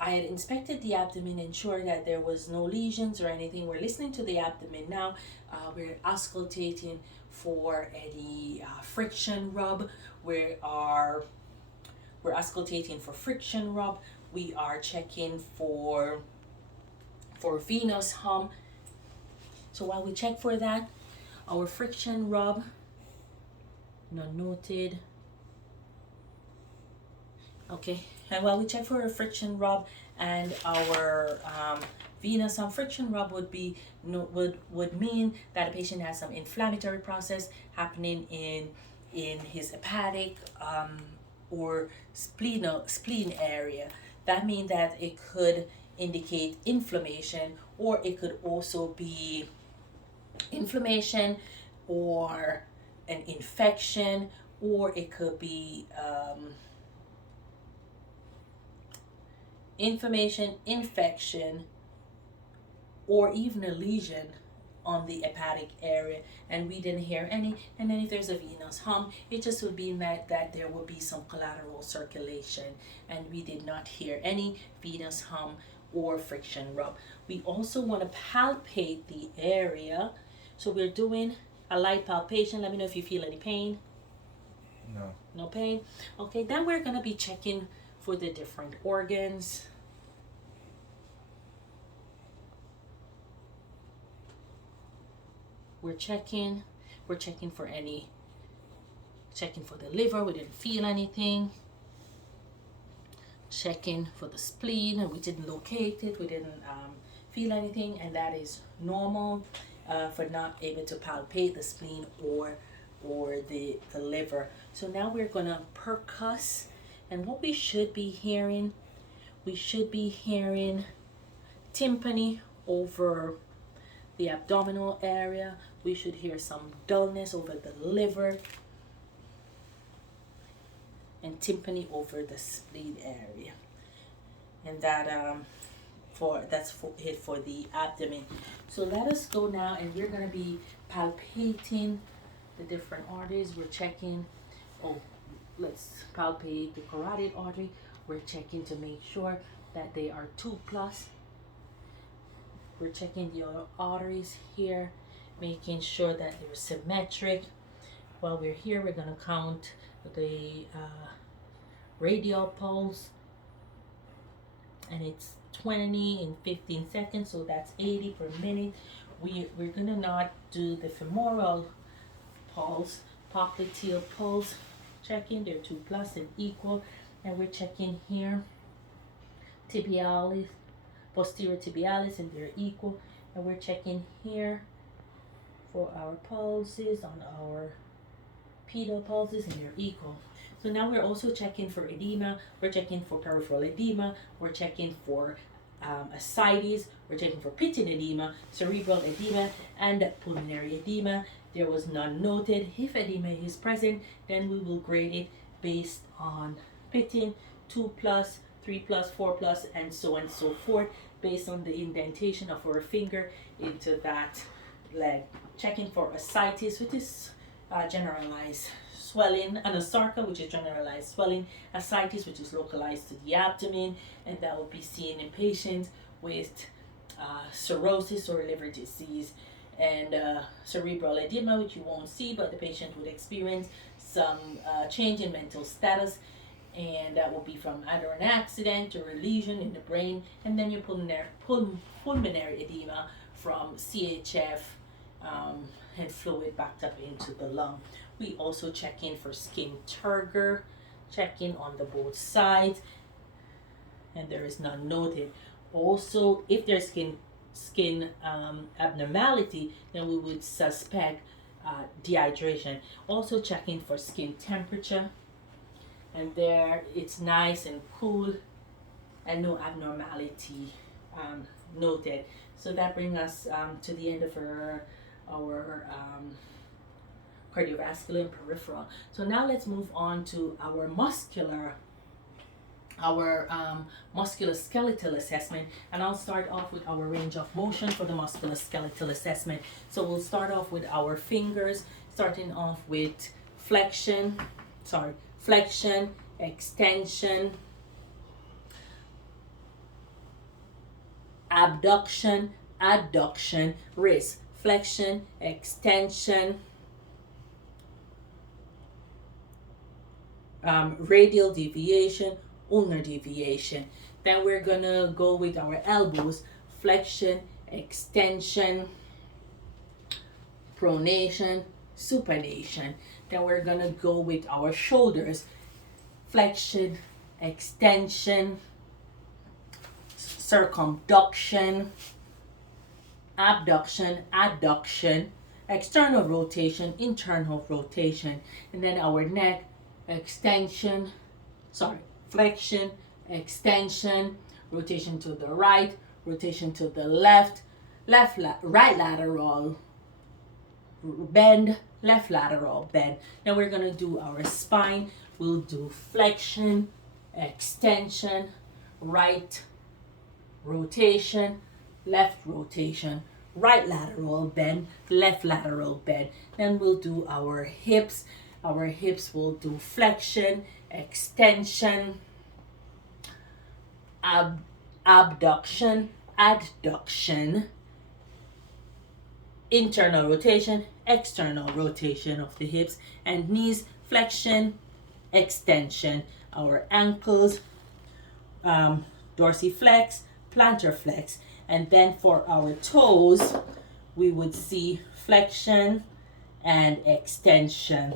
I had inspected the abdomen, ensured that there was no lesions or anything. We're listening to the abdomen now. We're auscultating for any friction rub. We're auscultating for friction rub. We are checking for venous hum. So while we check for that, our friction rub, none noted. Okay, and while we check for a friction rub and our Venous friction rub would be would mean that the patient has some inflammatory process happening in his hepatic or spleen area. That means that it could indicate inflammation, or it could also be inflammation or an infection, or it could be inflammation, infection, or even a lesion on the hepatic area, and we didn't hear any. And then if there's a venous hum, it just would be that there would be some collateral circulation, and we did not hear any venous hum or friction rub. We also want to palpate the area, so we're doing a light palpation. Let me know if you feel any pain. No pain. Okay, then we're going to be checking for the different organs. We're checking for the liver. We didn't feel anything. Checking for the spleen, and we didn't locate it. We didn't feel anything, and that is normal for not able to palpate the spleen or the liver. So now we're gonna percuss, and what we should be hearing tympani over the abdominal area. We should hear some dullness over the liver, and tympani over the spleen area, and that's for the abdomen. So let us go now, and we're going to be palpating the different arteries. We're checking. Let's palpate the carotid artery. We're checking to make sure that they are 2+. We're checking the other arteries here, making sure that they're symmetric. While we're here, we're going to count the radial pulse, and it's 20 in 15 seconds, so that's 80 per minute. We're going to not do the femoral pulse, popliteal pulse. Checking, they're 2+ and equal. And we're checking here tibialis, posterior tibialis, and they're equal. And we're checking here for our pulses on our pedal pulses, and they're equal. So now we're also checking for edema. We're checking for peripheral edema. We're checking for ascites. We're checking for pitting edema, cerebral edema, and pulmonary edema. There was none noted. If edema is present, then we will grade it based on pitting, 2+, 3+, 4+, and so on and so forth, based on the indentation of our finger into that leg. Checking for ascites, which is generalized swelling, anasarca, which is generalized swelling, ascites, which is localized to the abdomen, and that will be seen in patients with cirrhosis or liver disease, and cerebral edema, which you won't see, but the patient would experience some change in mental status, and that will be from either an accident or a lesion in the brain, and then your pulmonary edema from CHF and fluid backed up into the lung. We also check in for skin turgor, checking on the both sides, and there is none noted. Also, if there's skin abnormality, then we would suspect dehydration. Also checking for skin temperature, and there it's nice and cool and no abnormality noted. So that brings us to the end of our cardiovascular and peripheral. So now let's move on to our musculoskeletal assessment, and I'll start off with our range of motion for the musculoskeletal assessment. So we'll start off with our fingers, starting off with flexion, extension, abduction, adduction, wrist, flexion, extension, radial deviation, ulnar deviation. Then we're gonna go with our elbows, flexion, extension, pronation, supination. Then we're gonna go with our shoulders, flexion, extension, circumduction, abduction, adduction, external rotation, internal rotation, and then our neck extension, flexion, extension, rotation to the right, rotation to the left, right lateral bend, left lateral bend. Now we're gonna do our spine. We'll do flexion, extension, right rotation, left rotation, right lateral bend, left lateral bend. Then we'll do our hips. Our hips will do flexion, extension, abduction, adduction, internal rotation, external rotation of the hips, and knees, flexion, extension. Our ankles, dorsiflex, plantar flex, and then for our toes, we would see flexion and extension.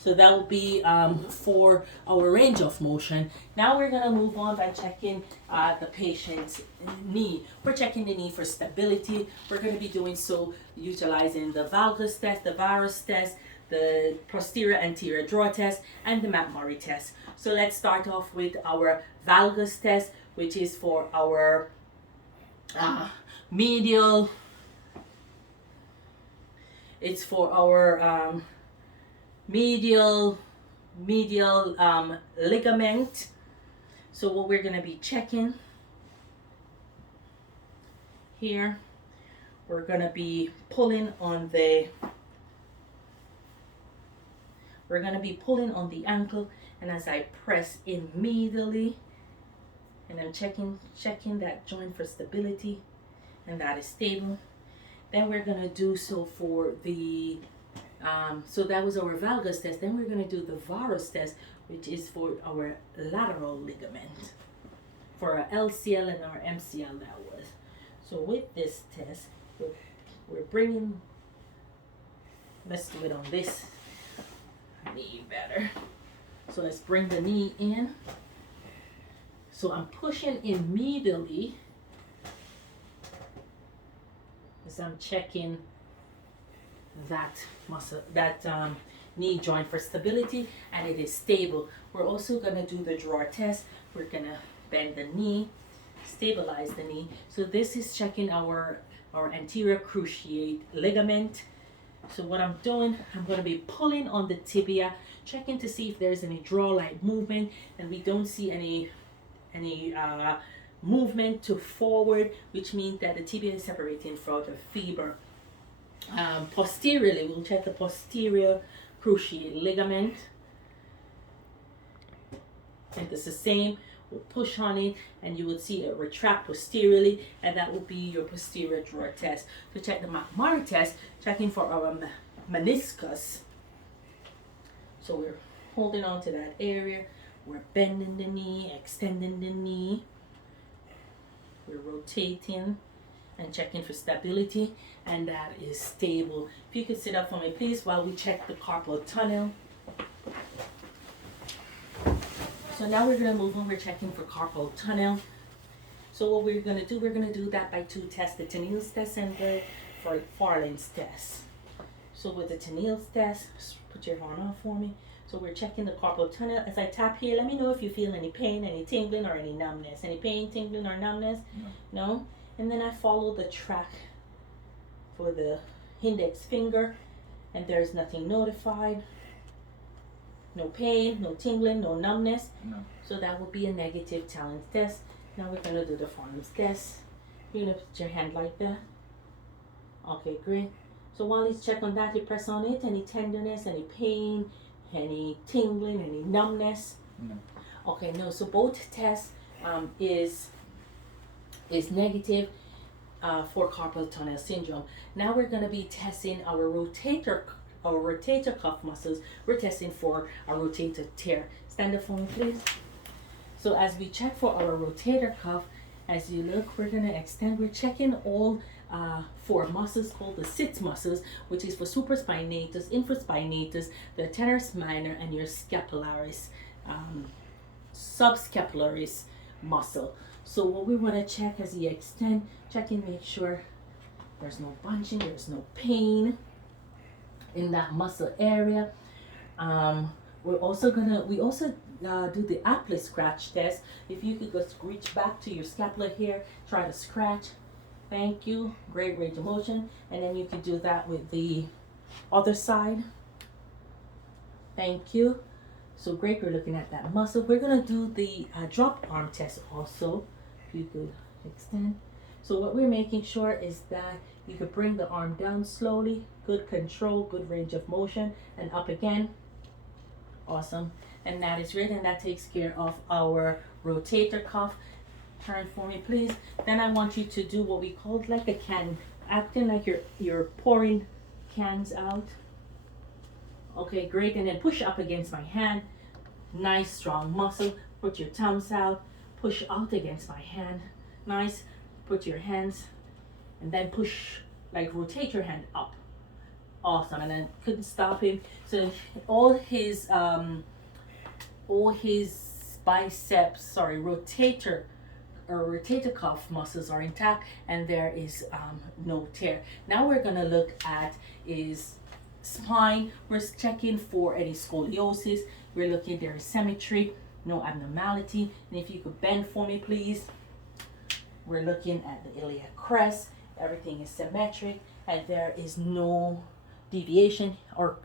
So that will be for our range of motion. Now we're gonna move on by checking the patient's knee. We're checking the knee for stability. We're gonna be doing so utilizing the valgus test, the varus test, the posterior anterior draw test, and the McMurray test. So let's start off with our valgus test, which is for our medial. It's for our medial ligament. So what we're going to be checking here, we're going to be pulling on the ankle, and as I press in medially, and I'm checking that joint for stability, and that is stable. Then we're going to do so for the so that was our valgus test. Then we're going to do the varus test, which is for our lateral ligament, for our LCL and our MCL that was. So with this test, we're bringing, let's do it on this knee better. So let's bring the knee in. So I'm pushing immediately as I'm checking that muscle, that knee joint for stability, and it is stable. We're also going to do the drawer test. We're going to bend the knee, stabilize the knee. So this is checking our anterior cruciate ligament. So what I'm doing, I'm going to be pulling on the tibia, checking to see if there's any draw-like movement, and we don't see any movement to forward, which means that the tibia is separating from the femur. Posteriorly, we'll check the posterior cruciate ligament. And it's the same. We'll push on it, and you will see it retract posteriorly, and that will be your posterior drawer test. To check the McMurray test, checking for our meniscus. So we're holding on to that area. We're bending the knee, extending the knee. We're rotating and checking for stability, and that is stable. If you could sit up for me, please, while we check the carpal tunnel. So now we're going to move on. We're checking for carpal tunnel. So what we're going to do, we're going to do that by two tests, the Tenniel's test and the Farley's test. So with the Tenniel's test, put your hand on for me. So we're checking the carpal tunnel. As I tap here, let me know if you feel any pain, any tingling, or any numbness. Any pain, tingling, or numbness? No? And then I follow the track for the index finger, and there's nothing notified. No pain, no tingling, no numbness. No. So that would be a negative Talon's test. Now we're going to do the Farley's test. You're going to put your hand like that. Okay, great. So while he's checking on that, you press on it. Any tenderness, any pain, any tingling, any numbness? No. Okay, no. So both tests is negative for carpal tunnel syndrome. Now we're going to be testing our rotator cuff muscles. We're testing for a rotator tear. Stand up for me, please. So as we check for our rotator cuff, as you look, we're going to extend. We're checking all four muscles called the sits muscles, which is for supraspinatus, infraspinatus, the teres minor, and your scapularis, subscapularis muscle. So what we want to check as he extend, check and make sure there's no bunching, there's no pain in that muscle area. We also do the apple scratch test. If you could just reach back to your scapula here, try to scratch. Thank you. Great range of motion. And then you can do that with the other side. Thank you. So great, we're looking at that muscle. We're gonna do the drop arm test also. If you could extend. So what we're making sure is that you could bring the arm down slowly, good control, good range of motion, and up again. Awesome. And that is great, and that takes care of our rotator cuff. Turn for me, please. Then I want you to do what we call like a can, acting like you're pouring cans out. Okay, great. And then push up against my hand. Nice, strong muscle. Put your thumbs out. Push out against my hand. Nice. Put your hands, and then push, like rotate your hand up. Awesome. And then couldn't stop him. So all his biceps, rotator cuff muscles are intact, and there is no tear. Now we're gonna look at his spine. We're checking for any scoliosis. We're looking, there is symmetry, no abnormality. And if you could bend for me, please. We're looking at the iliac crest. Everything is symmetric, and there is no deviation or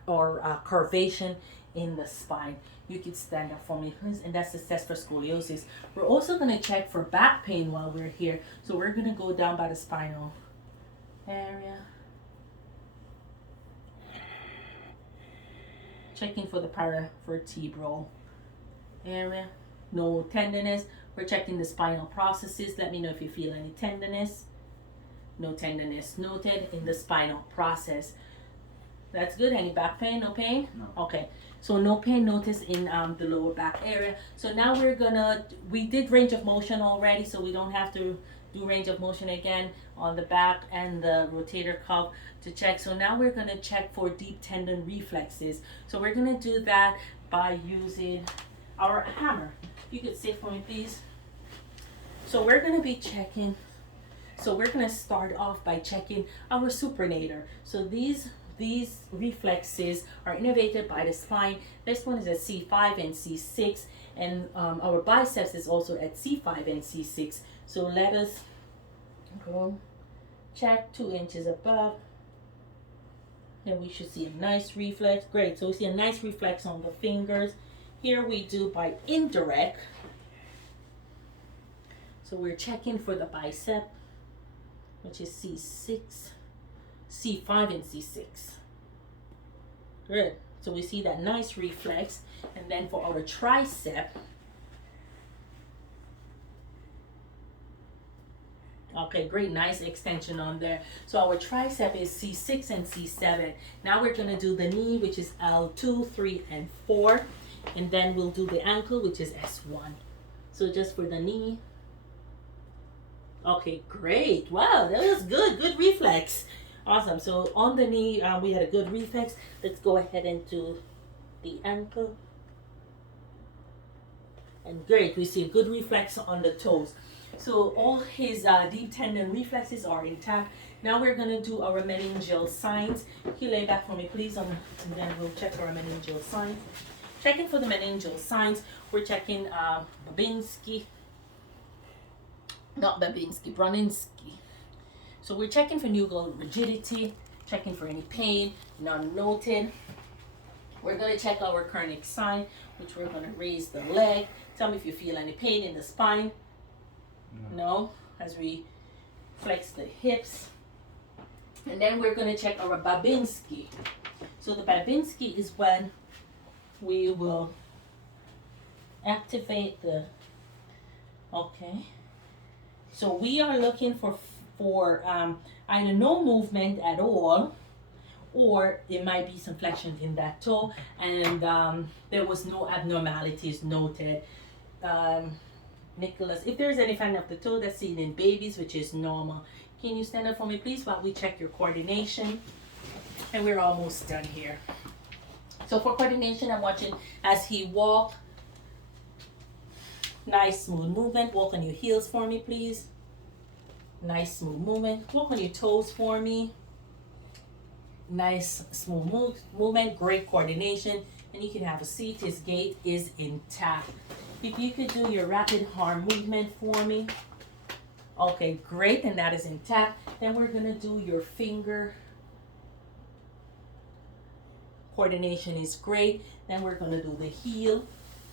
curvation in the spine. You can stand up for me, please, and that's the test for scoliosis. We're also going to check for back pain while we're here. So we're going to go down by the spinal area. Checking for the paravertebral area. No tenderness. We're checking the spinal processes. Let me know if you feel any tenderness. No tenderness noted in the spinal process. That's good. Any back pain? No pain? No. Okay. So no pain noticed in the lower back area. So now we did range of motion already, so we don't have to do range of motion again on the back and the rotator cuff to check. So now we're gonna check for deep tendon reflexes. So we're gonna do that by using our hammer. You could sit for me, please. So we're gonna be checking. So we're gonna start off by checking our supinator. So these reflexes are innervated by the spine. This one is at C5 and C6, and our biceps is also at C5 and C6. So let us go check 2 inches above. And we should see a nice reflex. Great, so we see a nice reflex on the fingers. Here we do by indirect. So we're checking for the bicep, which is C6, C5 and C6. Good. So we see that nice reflex. And then for our tricep, okay, great, nice extension on there. So our tricep is C6 and C7. Now we're gonna do the knee, which is L2, 3, and 4. And then we'll do the ankle, which is S1. So just for the knee. Okay, great. Wow, that was good. Good reflex. Awesome. So on the knee, we had a good reflex. Let's go ahead and do the ankle. And great, we see a good reflex on the toes. So all his deep tendon reflexes are intact. Now we're going to do our meningeal signs. Can you lay back for me, please? And then we'll check our meningeal signs. Checking for the meningeal signs, we're checking Brudzinski. So we're checking for nugal rigidity, checking for any pain, none noted. We're going to check our Kernick sign, which we're going to raise the leg. Tell me if you feel any pain in the spine. No, as we flex the hips. And then we're going to check our Babinski. So the Babinski is when we will activate the, okay. So we are looking for either no movement at all, or it might be some flexion in that toe, and there was no abnormalities noted. Nicholas, if there's any fan of the toe that's seen in babies, which is normal, can you stand up for me, please, while we check your coordination? And we're almost done here. So for coordination, I'm watching as he walked. Nice smooth movement. Walk on your heels for me, please. Nice smooth movement. Walk on your toes for me. Nice smooth movement. Great coordination. And you can have a seat. His gait is intact. If you could do your rapid arm movement for me. Okay, great. And that is intact. Then we're going to do your finger. Coordination is great. Then we're going to do the heel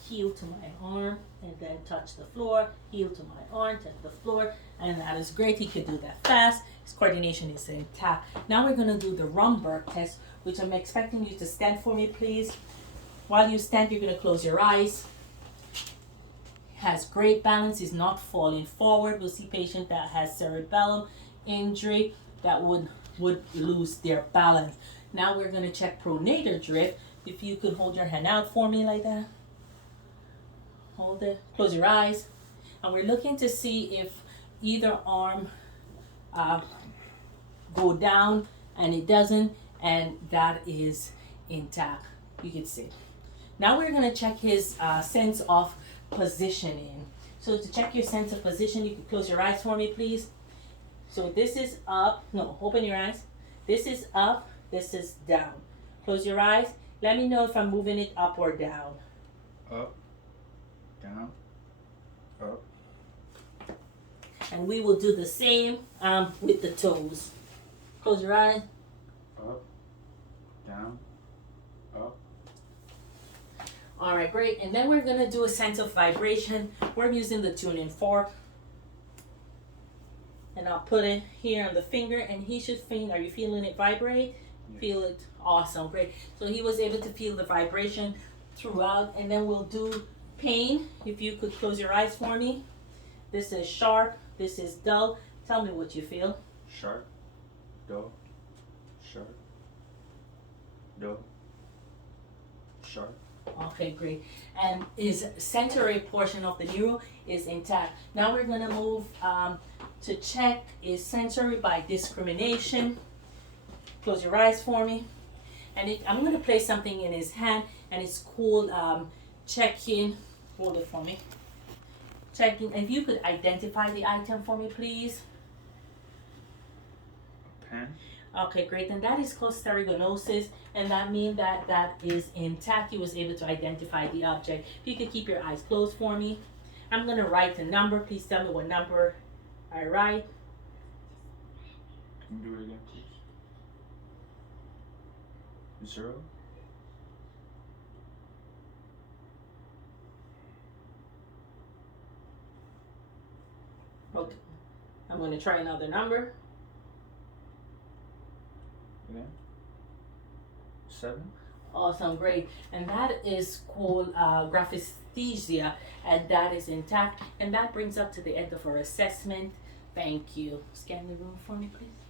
to my arm, and then touch the floor, heel to my arm, touch the floor, and that is great. He could do that fast. His coordination is intact. Now we're going to do the Romberg test, which I'm expecting you to stand for me, please. While you stand, you're going to close your eyes. Has great balance, is not falling forward. We'll see patient that has cerebellum injury that would lose their balance. Now we're going to check pronator drift. If you could hold your hand out for me like that. Hold it. Close your eyes. And we're looking to see if either arm go down, and it doesn't, and that is intact. You can see. Now we're going to check his sense of positioning. So to check your sense of position, you can close your eyes for me, please. So this is up. No, open your eyes. This is up. This is down. Close your eyes. Let me know if I'm moving it up or down. Up, down, up. And we will do the same with the toes. Close your eyes. Up, down, up. All right, great. And then we're going to do a sense of vibration. We're using the tuning fork. And I'll put it here on the finger, and he should feel, are you feeling it vibrate? Yes. Feel it? Awesome, great. So he was able to feel the vibration throughout. And then we'll do pain. If you could close your eyes for me. This is sharp. This is dull. Tell me what you feel. Sharp, dull, sharp, dull, sharp. Okay, great. And his sensory portion of the neuro is intact. Now we're going to move to check his sensory by discrimination. Close your eyes for me. And I'm going to place something in his hand, and it's called checking. Hold it for me. Checking. If you could identify the item for me, please. A pen. Okay, great. And that is called stereognosis, and that means that that is intact. He was able to identify the object. If you could keep your eyes closed for me. I'm going to write the number. Please tell me what number I write. Can you do it again, please? 0. Okay. I'm going to try another number. Again. 7. Awesome, great. And that is called graphesthesia, and that is intact. And that brings up to the end of our assessment. Thank you. Scan the room for me, please.